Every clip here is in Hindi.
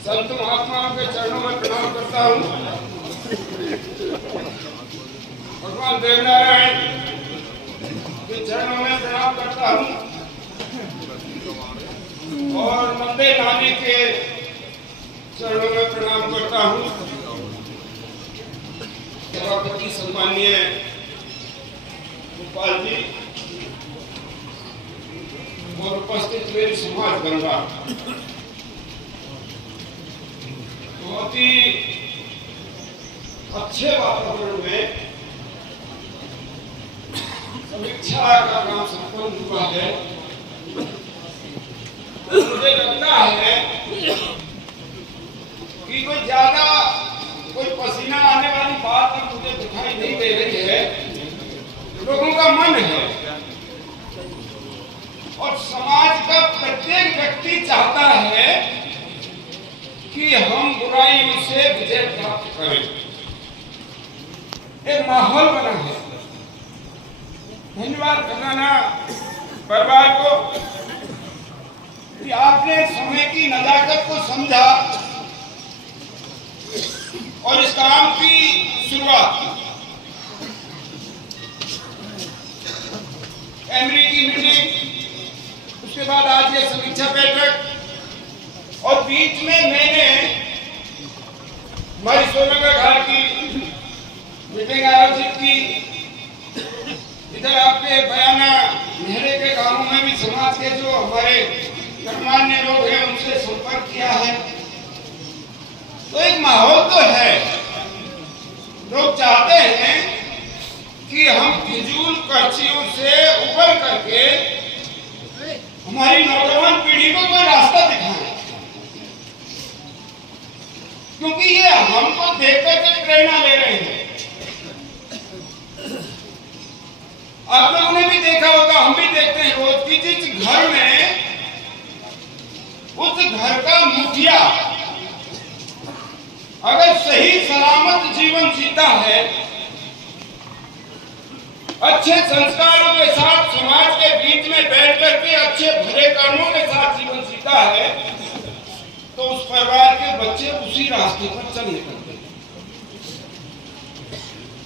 संत महात्माओं के चरणों में प्रणाम करता हूँ। भगवान देवनारायण के चरणों में प्रणाम करता हूँ और मंदे नानी के चरणों में प्रणाम करता हूँ। सभापति सम्माननीय गोपाल जी और उपस्थित मेरी समाज गंगा, बहुत ही अच्छे वातावरण में समीक्षा का काम संपन्न हुआ है। मुझे लगता है कि कोई पसीना आने वाली बात अब मुझे दिखाई नहीं दे रही है। लोगों का मन है और समाज का प्रत्येक व्यक्ति चाहता है कि हम बुराइयों से विजय प्राप्त करें। एक माहौल बना है। धन्यवाद करना परिवार को कि आपने समय की नजाकत को समझा और इस काम की शुरुआत कैमरे की मीटिंग, उसके बाद आज ये समीक्षा बैठक और बीच में मैंने हमारी सोनगर घाट की मीटिंग आयोजित की। इधर आपके बयाना मेहरे के गांवों में भी समाज के जो हमारे गणमान्य लोग हैं उनसे संपर्क किया है। तो एक माहौल तो है। लोग चाहते हैं कि हम फिजूल खर्चियों से उबर करके हमारी नौजवान पीढ़ी को कोई रास्ता दिखाएं, क्योंकि ये हमको देख करके प्रेरणा ले रहे हैं। आप लोगों ने भी देखा होगा, हम भी देखते हैं रोज की, जिस घर में उस घर का मुखिया अगर सही सलामत जीवन जीता है, अच्छे संस्कारों के साथ समाज के बीच में बैठ करके अच्छे भले कर्मों के साथ जीवन जीता है, तो उस परिवार के बच्चे उसी रास्ते पर चल निकलते हैं।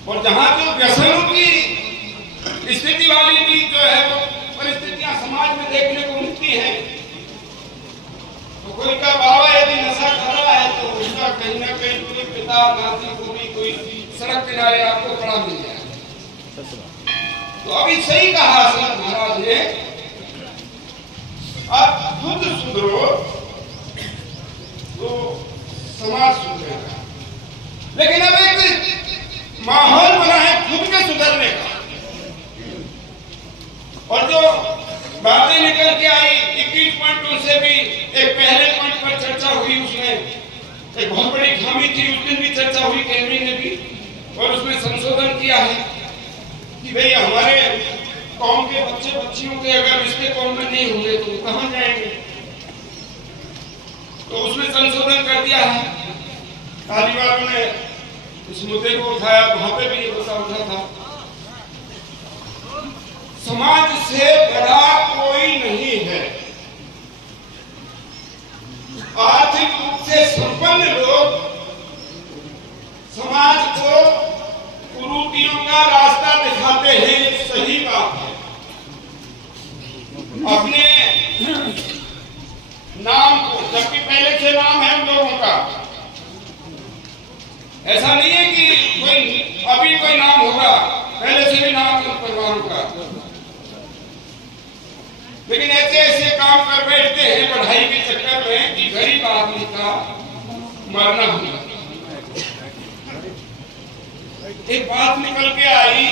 और जहां जो व्यसनों की स्थिति वाली भी जो है वो परिस्थितियां समाज में देखने को मिलती है, तो कोई का बाबा यदि नशा कर रहा है तो उसका कहीं ना कहीं कोई पिता नाती कोई सड़क किनारे आपको पड़ा मिल जाएगा। तो अभी सही कहा सर महाराज ने, आप खुद सुधरो तो समाज सुधरेगा। लेकिन अब एक माहौल बना है खुद के सुधरने का, और जो बातें निकल के आई 21 पॉइंटों से भी एक पहले पॉइंट पर चर्चा हुई, उसमें एक बहुत बड़ी खामी थी, उस दिन भी चर्चा हुई कैमरे ने भी, और उसमें संशोधन किया है कि भाई हमारे कौम के बच्चे बच्चियों के अगर रिश्ते कौम में नहीं होंगे तो कहां जाएंगे। तो उसमें संशोधन कर दिया है। तालिबान ने इस मुद्दे को उठाया, वहां पे भी ये मुद्दा उठा था। समाज से बड़ा कोई नहीं है। आर्थिक रूप से संपन्न लोग समाज को कुरीतियों का रास्ता दिखाते हैं, ये सही बात है। अपने नाम को, जबकि पहले से नाम है उन लोगों का, ऐसा नहीं है कि अभी कोई नाम होगा, पहले से भी नाम है परिवारों का, लेकिन ऐसे ऐसे काम कर बैठते हैं पढ़ाई के चक्कर में कि गरीब आदमी का मरना हुआ। एक बात निकल के आई,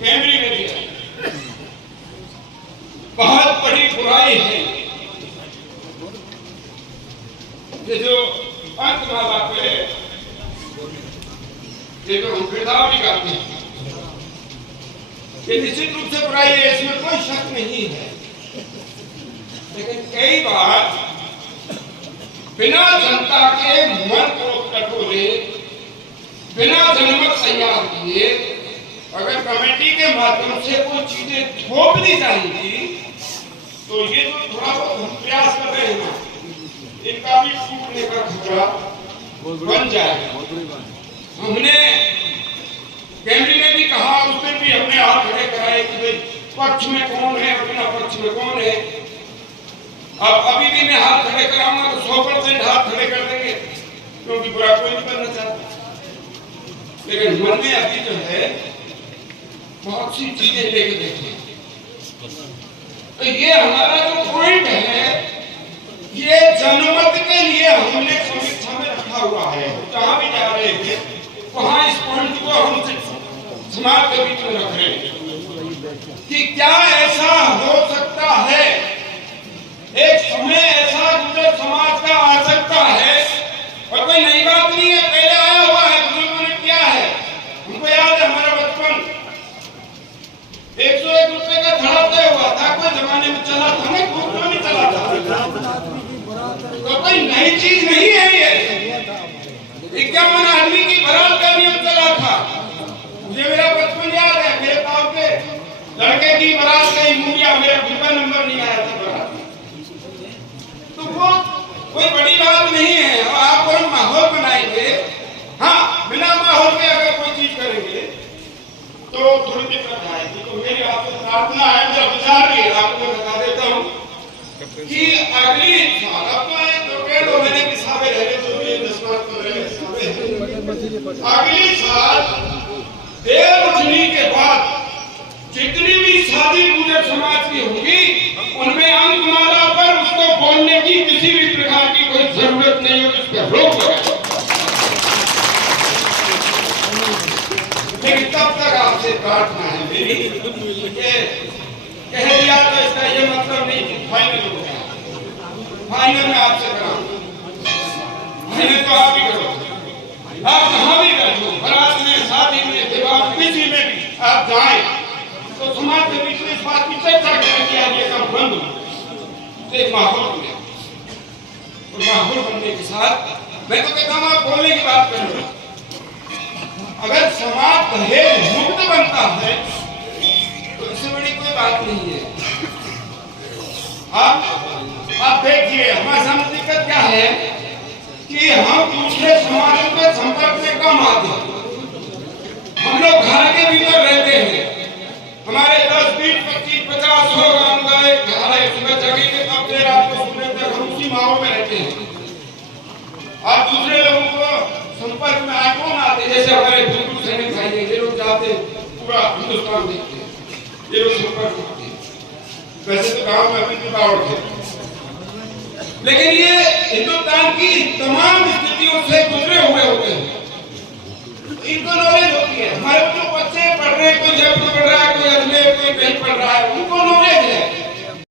कैमरे में भी आई, बहुत बड़ी बुराई है ये जो अंत माला पे ये जो हम गिरदावरी गाते हैं, ये निश्चित रूप से बुराई है, इसमें कोई शक नहीं है। लेकिन कई बार बिना जनता के मन को टटोले, बिना जनमत तैयार किए अगर कमेटी के माध्यम से कोई चीजें थोप दी जाएंगी, तो ये जो थोड़ा बहुत हम प्रयास कर रहे हैं इनका भी टूटने का खतरा बन जाए। हमने कैमरे में भी कहा, उसमें भी हमने हाथ खड़े कराए कि भाई पक्ष में कौन है, अपना पक्ष में कौन है। अब अभी भी मैं हाथ खड़े कराऊंगा तो 100% हाथ खड़े कर देंगे, क्योंकि बुरा कोई नहीं करना चाहता। लेकिन मन में अभी जो है बहुत सी चीजें लेके बैठे। तो ये हमारा जो पॉइंट है, ये जनमत के लिए हमने समीक्षा में रखा हुआ है। जहां भी जा रहे हैं वहां इस पॉइंट को हम समाज के बीच में रख रहे हैं कि क्या ऐसा हो सकता है, एक समय ऐसा जो समाज का आ सकता है। और कोई नई बात नहीं है, पहले आया हुआ है, बुजुर्गों ने किया है। हमको याद है हमारा बचपन 101 रुपए का धड़ा तय हुआ था, कोई जमाने में चला था ना, खूब नहीं चला था। तो कोई नई चीज नहीं है ये। 51 आदमी की बरात का नियम चला था। मुझे मेरा बचपन याद है, मेरे गांव के लड़के की बरात गई मूलिया, मेरा डिब्बा नंबर नहीं आया था बरात में। तो वो कोई बड़ी बात नहीं है। और आप और माहौल बनाएंगे, हाँ, बिना माहौल के अगर कोई चीज करेंगे तो थोड़ी दिक्कत आएगी। तो मेरी आपसे प्रार्थना है, मेरा विचार भी आपको बता देता हूँ कि अगली साल, अब तो एक 1.5 महीने की साबे रह गए, तो ये 10 मार्च को रह गए। अगली साल देव उठनी के बाद जितनी भी शादी गुजर समाज की होगी, उनमें अंकमाला पर उसको बोलने की किसी भी प्रकार की कोई जरूरत नहीं होगी, उस पर रोक लगाए। लेकिन तब तक आपसे प्रार्थना है मेरी, कह दिया तो इसका ये मतलब नहीं कि फाइनल हो गया। फाइनल में आपसे कराऊंगा, फाइनल तो आप ही करो। आप जहां भी बैठो, बारात में, शादी में, विवाह, किसी में भी आप जाएं तो समाज के बीच में इस बात की चर्चा करें कि आज ये काम बंद हो। तो एक माहौल बन गया, और माहौल बनने के साथ मैं तो कहता हूँ आप बोलने की बात करें। अगर समाज दहेज मुक्त बनता है तो इससे बड़ी कोई बात नहीं है। आप देखिए हमारे सामने दिक्कत क्या है कि हम दूसरे समाजों के संपर्क में कम आते हैं। हम लोग घर के भीतर रहते हैं, हमारे 10, 20, 25, 50, 100 गांव का एक घर है, सुबह जगह के कब देर रात को सुबह तक हम उसी माहौल में रहते हैं। आप दूसरे लोगों को संपर्क में आए कौन आते, जैसे हमारे बिल्कुल सैनिक भाई हैं, ये लोग जाते पूरा हिंदुस्तान देखते हैं, ये लोग संपर्क में आते हैं। वैसे तो गांव में अभी रुकावट है, लेकिन ये हिंदुस्तान की तमाम स्थितियों से गुजरे हुए होते हैं, इनको नॉलेज होती है। हमारे जो बच्चे पढ़ रहे हैं, कोई जब पढ़ रहा है, कोई